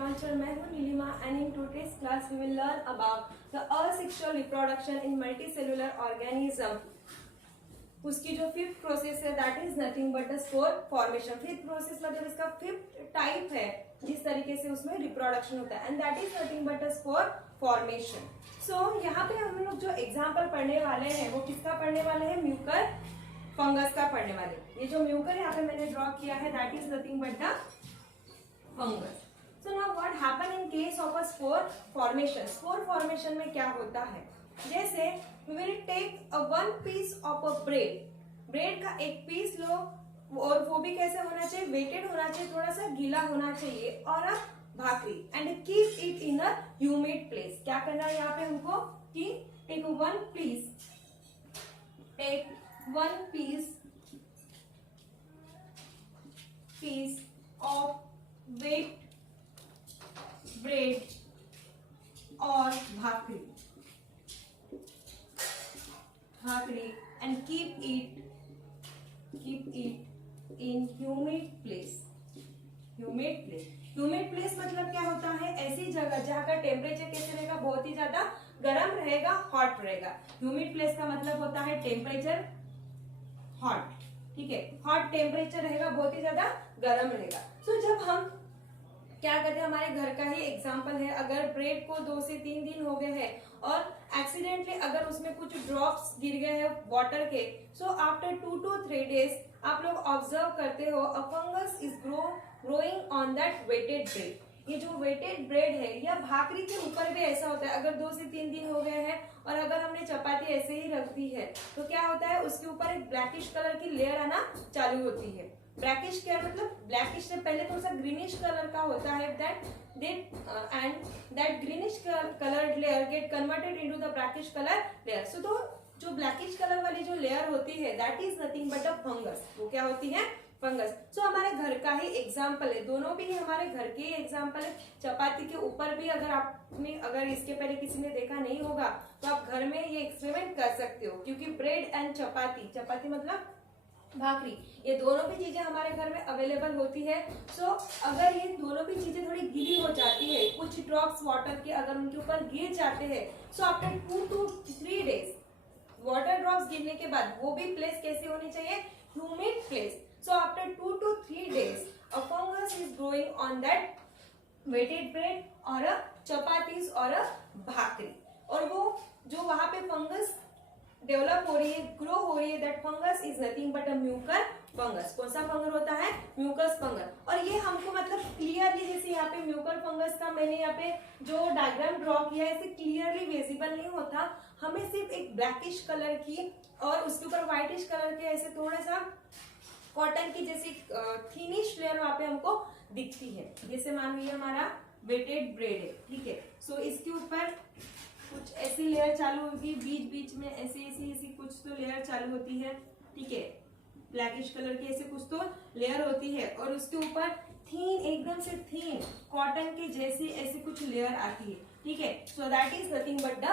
Launcher. मैं हूँ Neelima and in today's class we will learn about the asexual reproduction in multicellular organism. उसकी जो fifth process है that is nothing but the spore formation. Fifth process मतलब इसका fifth type है जिस तरीके से उसमें रिप्रोडक्शन होता है and that is nothing but the spore formation. So यहाँ पे हम लोग जो एग्जाम्पल पढ़ने वाले हैं वो किसका पढ़ने वाले हैं? म्यूकर फंगस का पढ़ने वाले। ये जो म्यूकर यहाँ पे मैंने ड्रॉ किया है that is nothing but the fungus. So now what happen in case of a spore formation. Spore formation में क्या होता है? जैसे we will take a one piece of a bread का एक पीस लो और वो भी कैसे होना चाहिए? वेटेड होना चाहिए, थोड़ा सा गीला होना चाहिए और a bhakri and keep it in a humid place. क्या करना है यहाँ पे हमको कि take one piece of wet bread और bhakri and keep it in humid place। Humid place मतलब क्या होता है? ऐसी जगह जहाँ का टेम्परेचर कैसे रहेगा? बहुत ही ज्यादा गर्म रहेगा, हॉट रहेगा। ह्यूमिड प्लेस का मतलब होता है टेम्परेचर हॉट, ठीक है, हॉट टेम्परेचर रहेगा, बहुत ही ज्यादा गर्म रहेगा। सो जब हम क्या करते हैं, हमारे घर का ही एग्जांपल है, अगर ब्रेड को 2 से 3 दिन हो गए हैं और एक्सीडेंटली अगर उसमें कुछ ड्रॉप्स गिर गए हैं वाटर के, सो आफ्टर 2 to 3 days आप लोग ऑब्जर्व करते हो a fungus is growing on that wetted bread. ये जो वेटेड ब्रेड है या भाकरी के ऊपर भी ऐसा होता है। अगर 2 से 3 दिन हो गए हैं और अगर हमने चपाती ऐसे ही रख दी है तो क्या होता है? उसके ऊपर एक ब्लैकिश कलर की लेयर आना चालू होती है। ब्लैकिश क्या मतलब? ब्लैकिश से पहले थोड़ा सा ग्रीनिश कलर का होता है that greenish colour layer get converted into the blackish colour layer. So तो जो ब्लैकिश कलर वाली जो लेयर होती है that is nothing but a fungus. वो क्या होती है? फंगस। सो हमारे घर का ही एग्जाम्पल है, दोनों भी हमारे घर के ही एग्जाम्पल है। चपाती के ऊपर भी अगर इसके पहले किसी ने देखा नहीं होगा तो आप घर में ये एक्सपेरिमेंट कर सकते हो, क्योंकि ब्रेड एंड चपाती मतलब भाकरी, ये दोनों भी चीजें हमारे घर में अवेलेबल होती है। सो अगर ये दोनों भी चीजें थोड़ी गीली हो जाती है, कुछ ड्रॉप्स वाटर के अगर उनके ऊपर गिर जाते हैं, so after 2 to 3 days water drops गिरने के बाद वो भी प्लेस कैसी होनी चाहिए? Humid place. So after 2 to 3 days a fungus is growing on that wetted bread और अ चपातीज और अ भाकरी। और वो जो वहां पे फंगस डेवलप हो रही है, ग्रो हो रही है, that fungus is nothing but a mucor fungus. कौन सा फंगस होता है? Mucus fungus. और ये हमको मतलब क्लियरली, जैसे यहाँ पे म्यूकर फंगस का मैंने यहाँ पे जो डायग्राम ड्रॉ किया है, इसे क्लियरली विजिबल नहीं होता, हमें सिर्फ एक ब्लैकिश कलर की और उसके ऊपर व्हाइटिश कलर के ऐसे थोड़ा सा कॉटन की जैसी थिनिश लेयर वहां पे हमको दिखती है। जैसे मान लीजिए हमारा वेटेड ब्रेड है, ठीक है, सो इसके ऊपर कुछ ऐसी लेयर चालू होगी, बीच में ऐसी कुछ तो लेयर चालू होती है, ठीक है, ब्लैकिश कलर की ऐसे कुछ तो लेयर होती है और उसके ऊपर एकदम से थीन कॉटन की जैसी ऐसी कुछ लेयर आती है, ठीक है। So that is nothing but the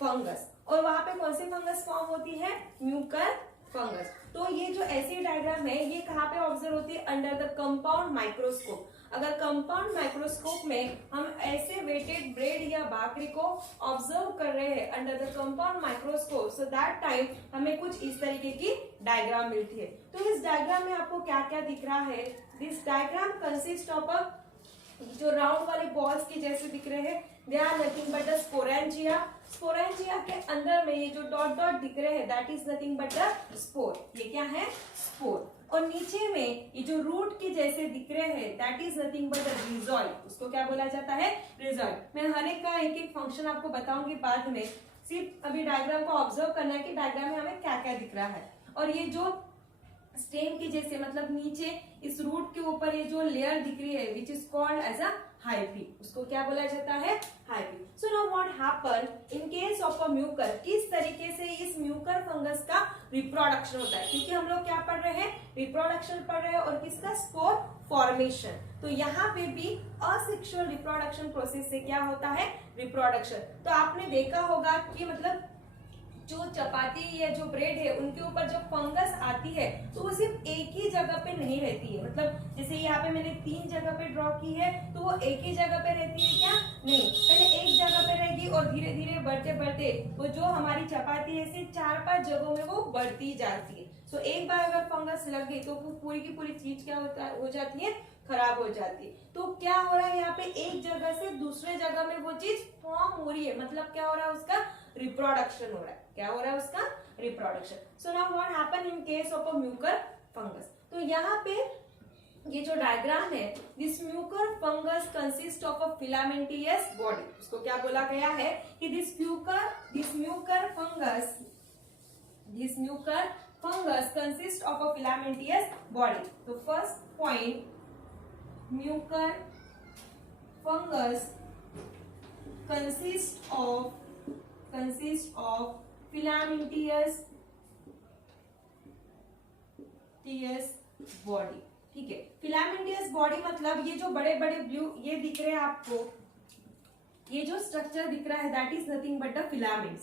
fungus. और वहां पे कौन सी फंगस फॉर्म होती है? Mucor fungus. तो ये जो ऐसी डायग्राम है ये कहाँ पे ऑब्जर्व होती है? Under the compound microscope. अगर कंपाउंड माइक्रोस्कोप में हम ऐसे वेटेड ब्रेड या भाकरी को ऑब्जर्व कर रहे हैं under the compound microscope, so that time हमें कुछ इस तरीके की डायग्राम मिलती है। तो इस डायग्राम में आपको क्या क्या दिख रहा है? This diagram consist of a जो राउंड वाले बॉल्स के जैसे दिख रहे हैं, they are nothing but the sporangia. Sporangia के अंदर में ये जो डॉट डॉट दिख रहे हैं that is nothing but the spore. ये क्या है? स्पोर। और नीचे में ये जो रूट के जैसे दिख रहे हैं that is nothing but the rhizoid. उसको क्या बोला जाता है? रिजॉइड। मैं हर एक का एक एक फंक्शन आपको बताऊंगी बाद में, सिर्फ अभी डायग्राम को ऑब्जर्व करना है कि डायग्राम में हमें क्या क्या दिख रहा है। और ये जो स्टेम के जैसे मतलब नीचे इस रूट के ऊपर ये जो लेयर दिख रही है which is called as a hyphae, उसको क्या बोला जाता है? Hyphae. So now what happen in case of a mucor, किस तरीके से इस म्यूकर फंगस का रिप्रोडक्शन होता है, क्योंकि हम लोग क्या पढ़ रहे हैं? रिप्रोडक्शन पढ़ रहे हैं और किसका? Spore formation. तो यहाँ पे भी असेक्सुअल रिप्रोडक्शन प्रोसेस से क्या होता है? रिप्रोडक्शन। तो आपने देखा होगा कि मतलब जो चपाती या जो ब्रेड है उनके ऊपर जब फंगस आती है तो वो सिर्फ एक ही जगह पे नहीं रहती है, मतलब जैसे यहाँ पे मैंने 3 जगह पे ड्रॉ की है तो वो एक ही जगह पे रहती है क्या? नहीं, पहले एक जगह पे रहेगी और धीरे धीरे बढ़ते बढ़ते वो जो हमारी चपाती है ऐसे 4-5 जगहों में वो बढ़ती जाती है। सो एक बार अगर फंगस लग गई तो वो पूरी की पूरी चीज क्या हो जाती है? खराब हो जाती है। तो क्या हो रहा है यहाँ पे, एक जगह से दूसरे जगह में वो चीज फॉर्म हो रही है, मतलब क्या हो रहा है? उसका रिप्रोडक्शन हो रहा है। क्या हो रहा है? उसका reproduction. So now what happen in case of a mucor fungus? तो यहाँ पे ये जो डायग्राम है, this mucor fungus consist of a filamentous body. उसको क्या बोला गया है कि this mucor fungus consist of a filamentous body. तो first point, mucor fungus consist of filamentous body. ठीक है, फिलामेंटियस बॉडी मतलब ये जो बड़े बड़े ब्लू ये दिख रहे हैं आपको, ये जो स्ट्रक्चर दिख रहा है that is nothing but the filaments.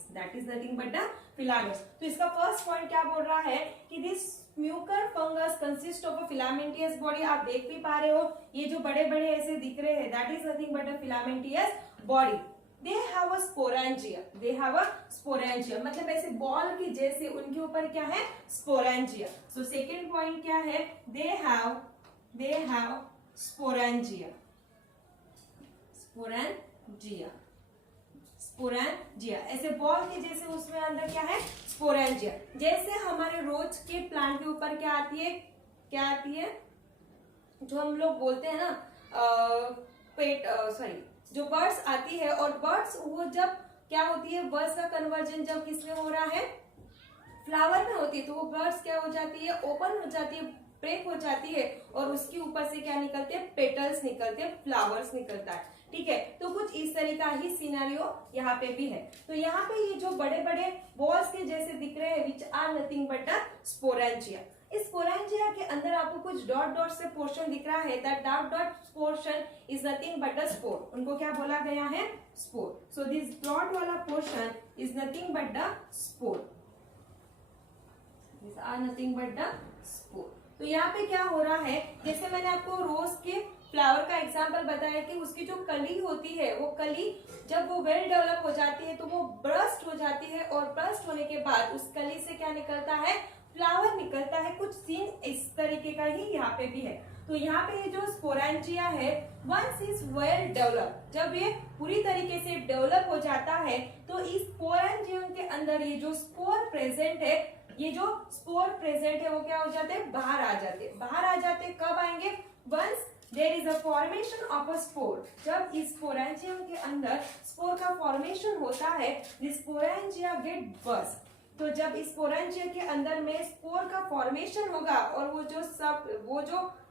तो इसका फर्स्ट पॉइंट क्या बोल रहा है कि this mucor fungus consist of a filamentous body. आप देख भी पा रहे हो ये जो बड़े बड़े ऐसे दिख रहे हैं that is nothing but a filamentous body. They have a sporangia, मतलब ऐसे बॉल के जैसे उनके ऊपर क्या है? स्पोरेंजिया। सो सेकेंड पॉइंट क्या है? They have sporangia, ऐसे बॉल के जैसे उसमें अंदर क्या है? स्पोरेंजिया। जैसे हमारे रोज के प्लांट के ऊपर क्या आती है? जो हम लोग बोलते हैं ना जो बर्ड्स आती है, और बर्ड्स वो जब क्या होती है, बर्ड्स का कन्वर्जन जब किसमें हो रहा है? फ्लावर में होती है, तो वो बर्ड्स क्या हो जाती है? ओपन हो जाती है, ब्रेक हो जाती है, और उसके ऊपर से क्या निकलते हैं? पेटल्स निकलते हैं, फ्लावर्स निकलता है। ठीक है, तो कुछ इस तरह का ही सिनेरियो यहाँ पे भी है। तो यहाँ पे ये जो बड़े बड़े बॉल्स के जैसे दिख रहे हैं which are nothing but the sporangia. इस स्पोरेंजिया के अंदर आपको कुछ डॉट डॉट से पोर्शन दिख रहा है, that dot dot portion is nothing but the spore. उनको क्या बोला गया है? स्पोर। सो दिस डॉट वाला portion is nothing but the spore, this are nothing but the spore. तो यहाँ पे क्या हो रहा है, जैसे मैंने आपको रोज के फ्लावर का एग्जाम्पल बताया कि उसकी जो कली होती है, वो कली जब वो वेल डेवलप हो जाती है तो वो ब्रस्ट हो जाती है, और ब्रस्ट होने के बाद उस कली से क्या निकलता है? फ्लावर निकलता है। कुछ सीन इस तरीके का ही यहाँ पे भी है। तो यहाँ पे ये जो स्पोरेंजिया है, वंस इज वेल डेवलप, जब ये पूरी तरीके से डेवलप हो जाता है तो इस स्पोरेंजियम के अंदर ये जो स्पोर प्रेजेंट है, ये जो स्पोर प्रेजेंट है वो क्या हो जाते हैं? बाहर आ जाते। कब आएंगे? Once there is a formation of a spore. जब इस स्पोरेंजियम के अंदर स्पोर का फॉर्मेशन होता है, दिस स्पोरेंजिया गेट बर्स्ट। तो जब इस स्पोरेंजिया के अंदर में स्पोर का फॉर्मेशन होगा और वो जो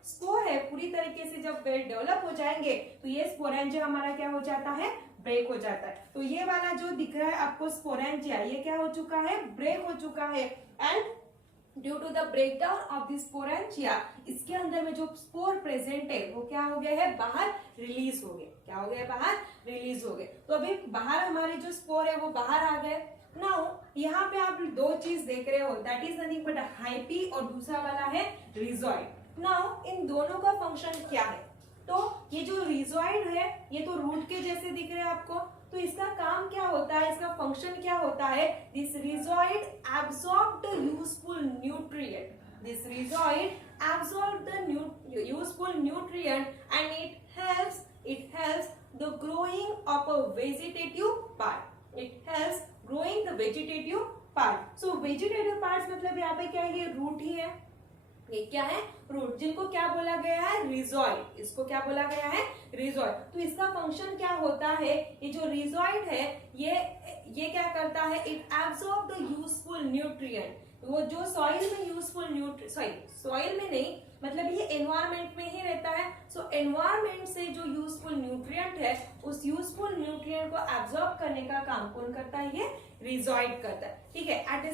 स्पोर है पूरी तरीके से जब वेल डेवलप हो जाएंगे तो ये स्पोरेंजिया हमारा क्या हो जाता है? ब्रेक हो जाता है। तो ये वाला जो दिख रहा है आपको स्पोरेंजिया, ये क्या हो चुका है? ब्रेक हो चुका है। And due to the breakdown of this sporangia, इसके अंदर में जो स्पोर प्रेजेंट है वो क्या हो गया है? बाहर रिलीज हो गए। क्या हो गया? बाहर रिलीज हो गए। तो अभी बाहर हमारे जो स्पोर है वो बाहर आ गए। नाउ यहाँ पे आप दो चीज देख रहे हो, that is nothing but hyphae, और दूसरा वाला है रिजॉइड। नाउ इन दोनों का फंक्शन क्या है? तो ये जो रिजॉइड है ये तो रूट के जैसे दिख रहे हैं आपको, तो इसका काम क्या होता है? इसका फंक्शन क्या होता है? This rhizoid absorb the useful nutrient, this rhizoid absorb the useful nutrient and it helps the growing of a vegetative part. It helps growing the vegetative part. So vegetative parts मतलब यहाँ पे क्या है? ये root ही है। ये क्या है? रूट, जिनको क्या बोला गया है? रिजॉइड। इसको क्या बोला गया है? रिजॉइड। तो इसका फंक्शन क्या होता है? ये जो रिजॉइड है ये क्या करता है? It absorb the useful nutrient. वो जो सॉइल में यूजफुल सॉइल में नहीं, मतलब ये एनवायरमेंट में ही रहता है। सो एनवायरमेंट से जो यूजफुल न्यूट्रिएंट है उस यूजफुल न्यूट्रिएंट को एब्सॉर्ब करने का काम कौन करता है? ये रिजॉइड करता है। ठीक है, एट द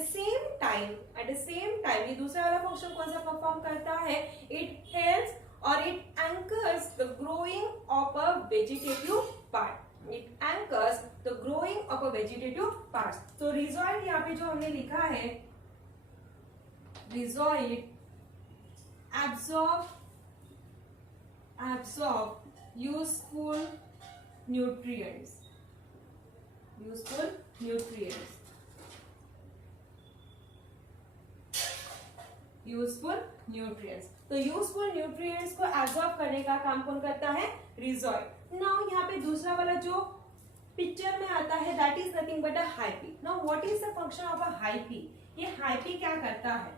सेम टाइम ये दूसरा वाला फंक्शन कौन सा परफॉर्म करता है? इट हेल्प्स और it anchors the growing of a vegetative part. It anchors the growing of a vegetative part. तो रिजॉइड यहाँ पे जो हमने लिखा है रिजॉइड absorb useful nutrients, तो यूजफुल न्यूट्रिएंट्स को एब्जॉर्ब करने का काम कौन करता है? रिजॉइड। नाउ यहाँ पे दूसरा वाला जो पिक्चर में आता है that is nothing but a hyphae. Now what is the function of a hyphae? ये हाइपी क्या करता है?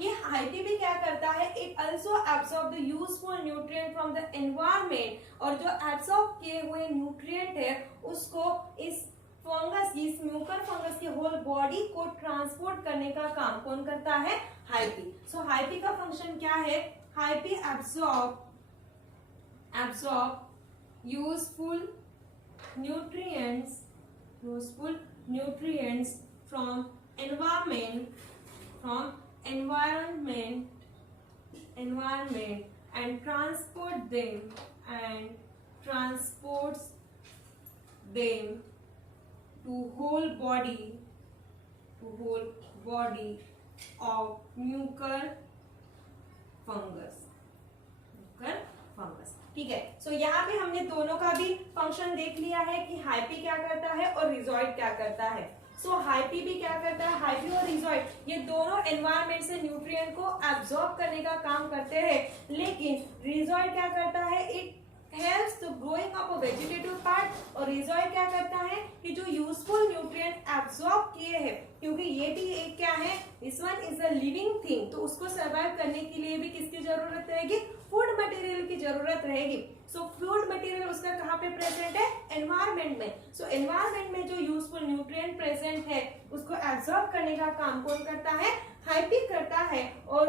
ये हाइपी भी क्या करता है? It also absorb the useful nutrient from the environment, और जो एब्सॉर्ब किए हुए न्यूट्रिएंट है उसको इस फंगस, इस म्यूकर फंगस की होल बॉडी को ट्रांसपोर्ट करने का काम कौन करता है? हाइपी। सो हाइपी का फंक्शन क्या है? Hyphae absorb useful nutrients from environment and transports them to whole body of mucor fungus। ठीक है। सो यहाँ पे हमने दोनों का भी फंक्शन देख लिया है कि हाइपी क्या करता है और रिजॉइड क्या करता है। सो हाइपी भी क्या करता है? हाइपी और रिजॉइड ये दोनों एनवायरमेंट से न्यूट्रिएंट को एब्जॉर्ब करने का काम करते हैं, लेकिन रिजॉइड क्या करता है? It helps to growing up a vegetative part. और रिजॉइड क्या करता है कि जो यूजफुल न्यूट्रिएंट एब्जॉर्ब किए हैं, क्योंकि ये भी एक क्या है? This one is a living thing, तो उसको सर्वाइव करने के लिए भी किसकी जरूरत रहेगी? फूड मटेरियल की जरूरत रहेगी। सो फूड मटेरियल उसका कहाँ पे प्रेजेंट है? एनवायरमेंट में। सो एनवायरमेंट में जो यूजफुल न्यूट्रिएंट प्रेजेंट है उसको एब्जॉर्ब करने का काम कौन करता है? हाइपी करता है। और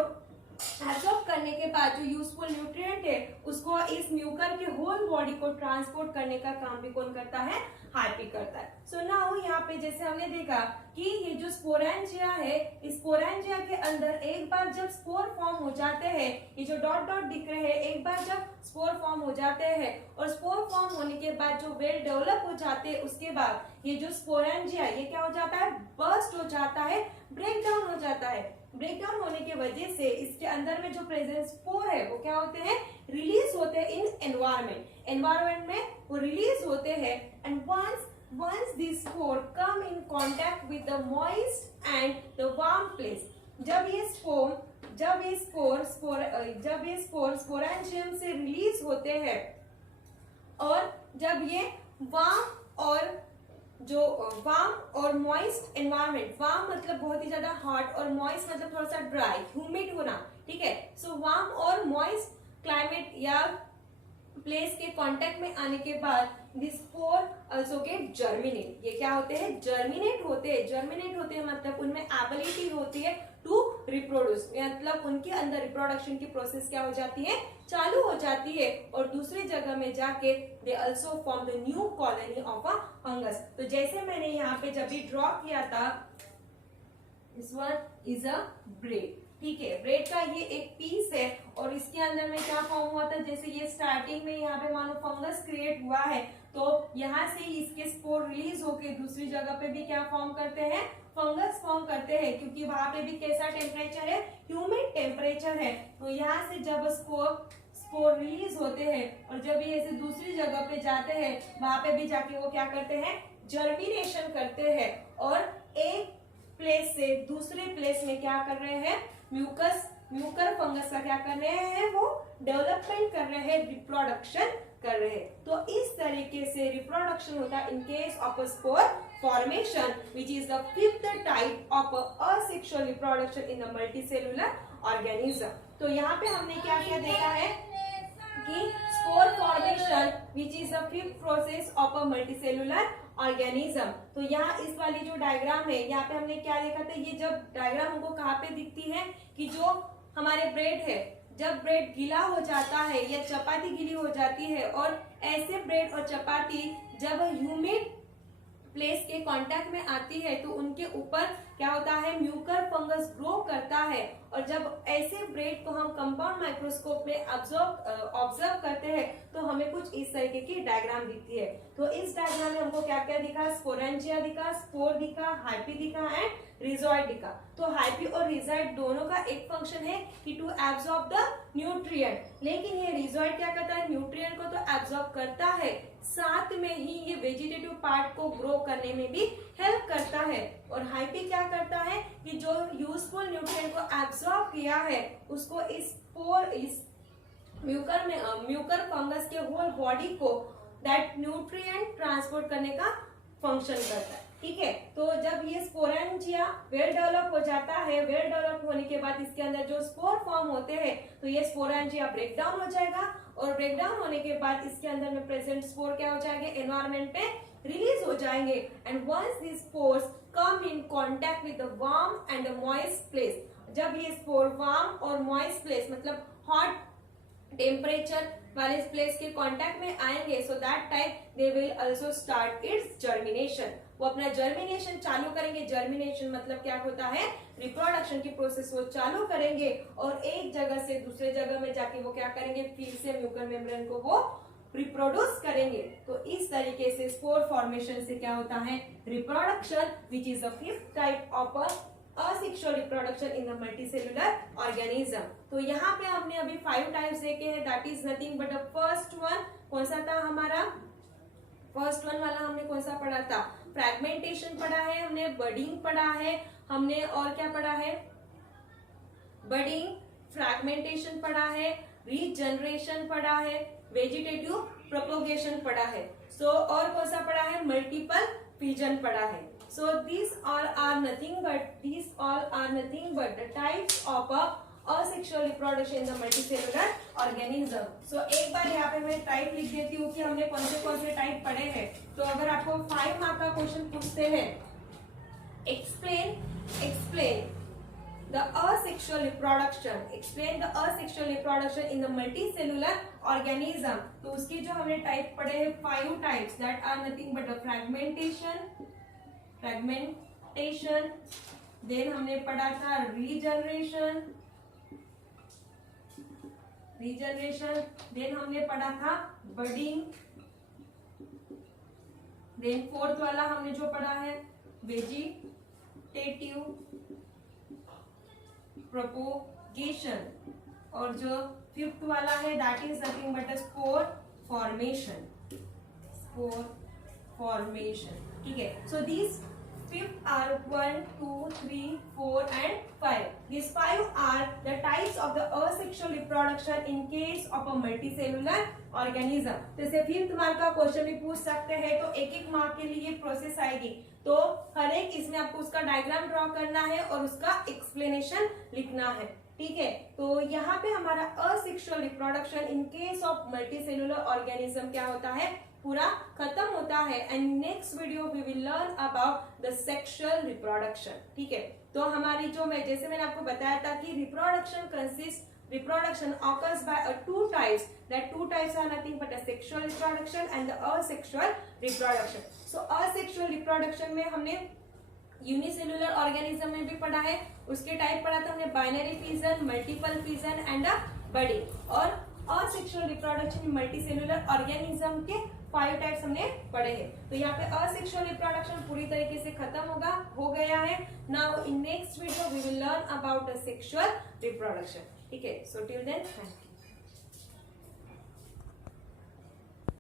एब्जॉर्ब करने के बाद जो यूजफुल न्यूट्रिएंट है उसको इस म्यूकर के होल बॉडी को ट्रांसपोर्ट करने का काम भी कौन करता है? हाइपी करता है। सो नाउ यहाँ पे जैसे हमने देखा कि ये जो स्पोरेंजिया है, इस स्पोरेंजिया के अंदर एक बार जब स्पोर फॉर्म हो जाते हैं, ये जो डॉट डॉट दिख रहे हैं, एक बार जब स्पोर फॉर्म हो जाते हैं और स्पोर फॉर्म होने के बाद जो वेल डेवलप हो जाते हैं, उसके बाद ये जो स्पोरेंजिया ये क्या हो जाता है? बर्स्ट हो जाता है, ब्रेक डाउन हो जाता है। ब्रेक डाउन होने की वजह से इसके अंदर में जो प्रेजेंट स्पोर है वो क्या होते हैं? रिलीज होते हैं इन एनवायरमेंट में वो रिलीज होते हैं। And once these spore come in contact with the moist and the warm place, जब ये स्पोर स्पोरेंजियम से रिलीज होते हैं और जब ये वार्म और मॉइस्ट एनवायरमेंट, वार्म मतलब बहुत ही ज्यादा हॉट और मॉइस्ट मतलब थोड़ा सा ड्राई ह्यूमिड होना, ठीक है। सो वार्म और मॉइस्ट क्लाइमेट या प्लेस के कांटेक्ट में आने के बाद this spore also get germinate. ये क्या होते हैं? जर्मिनेट होते हैं मतलब उनमें एबिलिटी होती है टू रिप्रोड्यूस, मतलब उनके अंदर रिप्रोडक्शन की प्रोसेस क्या हो जाती है? चालू हो जाती है। और दूसरी जगह में जाके they also form the new colony of a fungus. तो जैसे मैंने यहाँ पे जब भी ड्रॉ किया था, this one is a bread, ठीक है। ब्रेड का ये एक पीस है और इसके अंदर में क्या फॉर्म हुआ था? जैसे ये स्टार्टिंग में यहाँ पे मानो फंगस क्रिएट हुआ है, तो यहाँ से इसके स्पोर रिलीज होके दूसरी जगह पे भी क्या फॉर्म करते हैं? फंगस फॉर्म करते हैं, क्योंकि वहां पे भी कैसा टेम्परेचर है? ह्यूमिड टेम्परेचर है। तो यहाँ से जब स्पोर रिलीज होते हैं और जब ये ऐसे दूसरी जगह पे जाते हैं, वहां पे भी जाके वो क्या करते हैं? जर्मिनेशन करते हैं और एक प्लेस से दूसरे प्लेस में क्या कर रहे हैं? म्यूकर फंगस का क्या कर रहे हैं? वो डेवलपमेंट कर रहे हैं, रिप्रोडक्शन कर रहे हैं। तो इस तरीके से रिप्रोडक्शन होता है इन case of a spore formation, which is the fifth type of asexual reproduction in the multicellular organism. तो यहाँ पे हमने क्या क्या देखा है कि spore formation which is the fifth process of a multicellular organism. तो यहाँ इस वाली जो डायग्राम है, यहाँ पे हमने क्या देखा था? ये जब डायग्राम हमको कहाँ पे दिखती है कि जो हमारे ब्रेड है, जब ब्रेड गीला हो जाता है या चपाती गीली हो जाती है, और ऐसे ब्रेड और चपाती जब ह्यूमिड प्लेस के कांटेक्ट में आती है तो उनके ऊपर क्या होता है, म्यूकर फंगस ग्रो करता है। और जब ऐसे ब्रेड को हम कंपाउंड माइक्रोस्कोप में ऑब्जर्व करते हैं तो हमें कुछ इस तरीके की डायग्राम दिखती है। तो इस डायग्राम में हमको क्या क्या दिखा, स्पोरेंजिया दिखा, स्पोर दिखा, हाइपी दिखा एंड रिजॉइड दिखा। तो हाइपी और रिजॉइड दोनों का एक फंक्शन है कि टू एब्जॉर्ब द न्यूट्रिएंट, लेकिन ये रिजॉइड क्या करता है, न्यूट्रिएंट को तो एब्जॉर्ब करता है, साथ में ही ये वेजिटेटिव पार्ट को ग्रो करने में भी हेल्प करता है। और हाइपी क्या करता है कि जो यूजफुल न्यूट्रिएंट को एब्जॉर्ब किया है उसको इस म्यूकर फंगस के होल बॉडी को दैट न्यूट्रिएंट ट्रांसपोर्ट करने का फंक्शन करता है। ठीक है, तो जब ये स्पोरेंजिया वेल डेवलप हो जाता है, वेल डेवलप होने के बाद इसके अंदर जो स्पोर फॉर्म होते हैं तो ये स्पोरेंजिया ब्रेक डाउन हो जाएगा, और ब्रेक डाउन होने के बाद इसके अंदर में प्रेजेंट स्पोर क्या हो जाएंगे, एनवायरमेंट पे रिलीज हो जाएंगे। And once this spores come in contact with the warm and moist place, जब ये स्पोर वार्म और मॉइस्ट प्लेस मतलब हॉट टेम्परेचर वाले प्लेस के कांटेक्ट में आएंगे, so that time they will also start its germination, वो अपना जर्मिनेशन चालू करेंगे। जर्मिनेशन मतलब क्या होता है, रिप्रोडक्शन की प्रोसेस वो चालू करेंगे और एक जगह से दूसरे जगह में जाके वो क्या करेंगे, फिर से म्यूकर मेम्ब्रेन को वो रिप्रोड्यूस करेंगे। तो इस तरीके से स्पोर फॉर्मेशन से क्या होता है, reproduction, which is the fifth type of asexual reproduction in the multicellular organism. तो यहाँ पे हमने अभी 5 टाइप्स देखे हैं, that is nothing but the first one कौन सा था हमारा, फर्स्ट वन वाला हमने कौन सा पढ़ा था, फ्रैगमेंटेशन पढ़ा है हमने, बडिंग पढ़ा है हमने, और क्या पढ़ा है, बडिंग, फ्रैगमेंटेशन पढ़ा है, रीजनरेशन पढ़ा है, वेजिटेटिव प्रोपोगेशन पढ़ा है। सो और कौन सा पढ़ा है, मल्टीपल फिजन पढ़ा है। So these all are nothing but the types of asexual reproduction in the multicellular organism. So एक बार यहाँ पे मैं टाइप लिख देती हूँ कि हमने कौन से टाइप पढ़े हैं। तो अगर आपको 5 मार्क का क्वेश्चन पूछते हैं, explain the asexual reproduction in the multicellular organism, तो उसकी जो हमने टाइप पढ़े हैं 5 types, that are nothing but the fragmentation, then हमने पढ़ा था रीजनरेशन, देन हमने पढ़ा था बडिंग, देन फोर्थ वाला हमने जो पढ़ा है वेजिटेटिव प्रोपोगेशन, और जो फिफ्थ वाला है that is nothing but spore formation, ठीक है। So these fifth are 1, 2, 3, 4 and 5. These 5 are the types of the asexual reproduction in case of a multicellular organism. जैसे 5th मार्क का क्वेश्चन भी पूछ सकते हैं, तो एक मार्क के लिए प्रोसेस आएगी, तो हर एक इसमें आपको उसका डायग्राम ड्रॉ करना है और उसका एक्सप्लेनेशन लिखना है। ठीक है, तो यहाँ पे हमारा asexual reproduction in case of multicellular organism क्या होता है, पूरा खत्म होता है। And next video we will learn about the sexual reproduction. ठीक है, तो हमारी जो जैसे मैंने आपको बताया था कि reproduction occurs by 2 types, that 2 types are nothing but a sexual reproduction and the asexual reproduction. So asexual reproduction में हमने यूनिसेलुलर ऑर्गेनिज्म में भी पढ़ा है, उसके टाइप पढ़ा था हमने binary fission, multiple fission and budding. और असेक्सुअल रिप्रोडक्शन मल्टीसेलुलर ऑर्गेनिज्म के 5 टाइप्स हमने पढ़े हैं। तो यहाँ पे असेक्सुअल रिप्रोडक्शन पूरी तरीके से खत्म हो गया है। Now in next video we will learn about the sexual reproduction. ठीक है, so till then thank you.